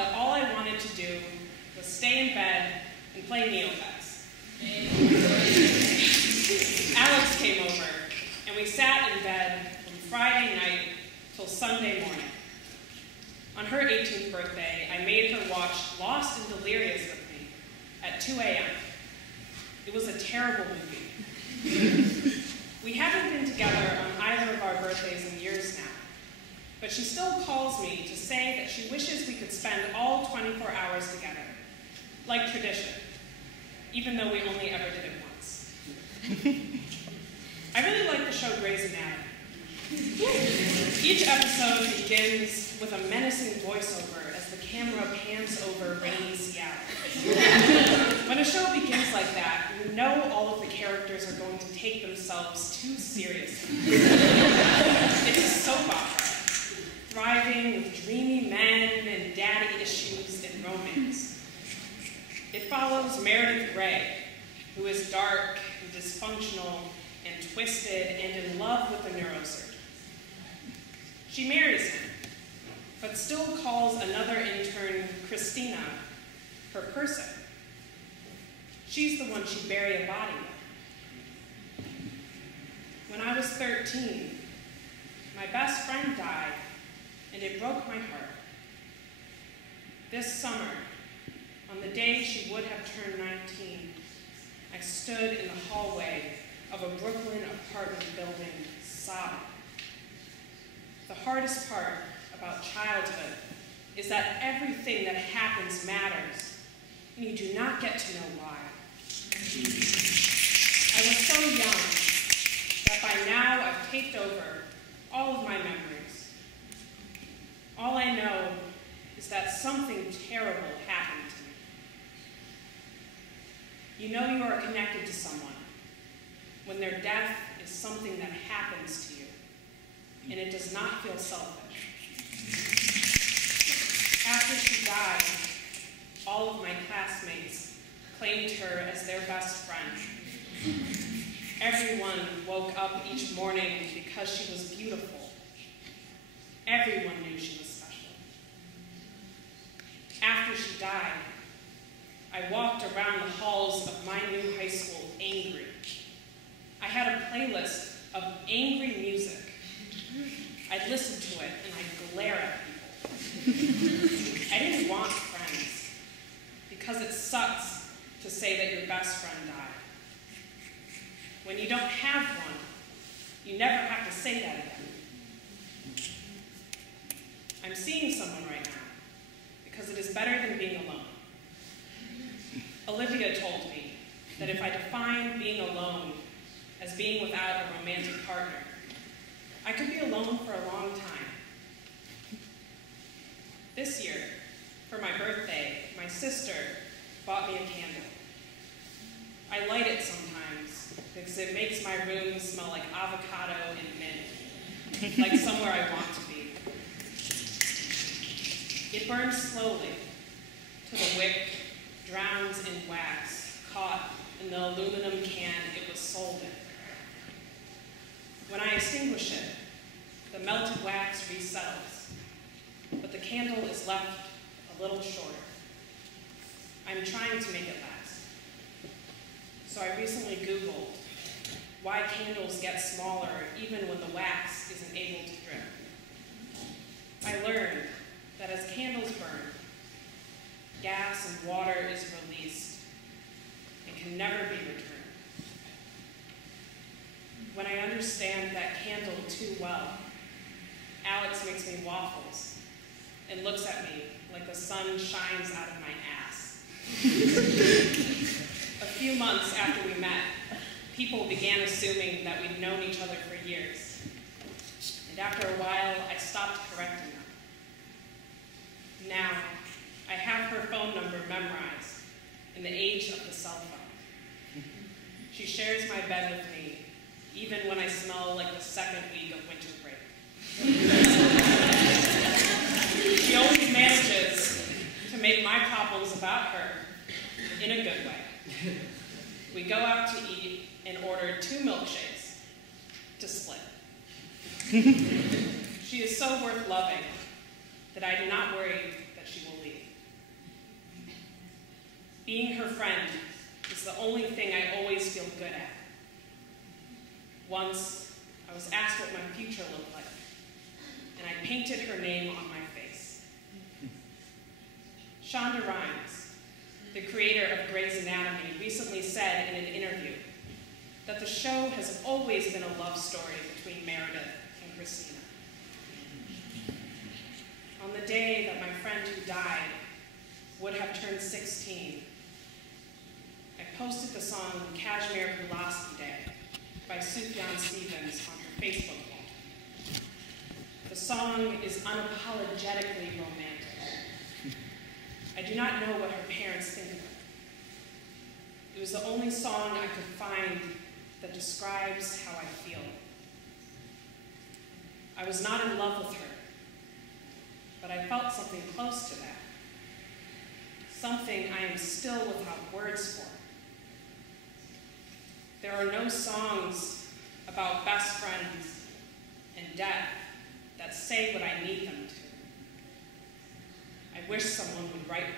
that all I wanted to do was stay in bed and play Neopets. Alex came over, and we sat in bed from Friday night till Sunday morning. On her 18th birthday, I made her watch Lost and Delirious with me at 2 a.m. It was a terrible movie. We haven't been together on either of our birthdays in years now, but she still calls me to say that she wishes we could spend all 24 hours together, like tradition, even though we only ever did it once. I really like the show Grey's Anatomy. Each episode begins with a menacing voiceover as the camera pans over rainy Seattle. When a show begins like that, you know all of the characters are going to take themselves too seriously. It's a soap opera, thriving with dreamy men and daddy issues and romance. It follows Meredith Grey, who is dark and dysfunctional and twisted and in love with a neurosurgeon. She marries him, but still calls another intern, Christina, her person. She's the one she'd bury a body with. When I was 13, my best friend died, and it broke my heart. This summer, on the day she would have turned 19, I stood in the hallway of a Brooklyn apartment building, sobbing. The hardest part about childhood is that everything that happens matters, and you do not get to know why. I was so young that by now I've taped over all of my memories. All I know is that something terrible happened to me. You know you are connected to someone when their death is something that happens to you, and it does not feel selfish. After she died, all of my classmates claimed her as their best friend. Everyone woke up each morning because she was beautiful. Everyone knew she was special. After she died, I walked around the halls of my new high school angry. I had a playlist of angry music. I'd listen to it and I'd glare at people. I didn't want friends because it sucks to say that your best friend died. When you don't have one, you never have to say that again. I'm seeing someone right now because it is better than being alone. Olivia told me that if I define being alone as being without a romantic partner, I could be alone for a long time. This year, for my birthday, my sister bought me a candle. I light it sometimes because it makes my room smell like avocado and mint, like somewhere I want to be. It burns slowly till the wick drowns in wax caught in the aluminum can it was sold in. When I extinguish it, the melted wax resettles, but the candle is left a little shorter. I'm trying to make it last. So I recently Googled why candles get smaller even when the wax isn't able to drip. I learned that as candles burn, gas and water is released and can never be returned. When I understand that candle too well, Alex makes me waffles and looks at me like the sun shines out of my ass. A few months after we met, people began assuming that we'd known each other for years. And after a while, I stopped correcting them. Now, I have her phone number memorized in the age of the cell phone. She shares my bed with me, even when I smell like the second week of winter break. She always manages to make my problems about her in a good way. We go out to eat and order 2 milkshakes to split. She is so worth loving that I do not worry that she will leave. Being her friend is the only thing I always feel good at. Once, I was asked what my future looked like, and I painted her name on my face. Shonda Rhimes, the creator of Grey's Anatomy, recently said in an interview that the show has always been a love story between Meredith and Christina. On the day that my friend who died would have turned 16, I posted the song Kashmir Pulaski Day by Sufjan Stevens on her Facebook wall. The song is unapologetically romantic. I do not know what her parents think of it. It was the only song I could find that describes how I feel. I was not in love with her, but I felt something close to that. Something I am still without words for. There are no songs about best friends and death that say what I need them to. I wish someone would write one.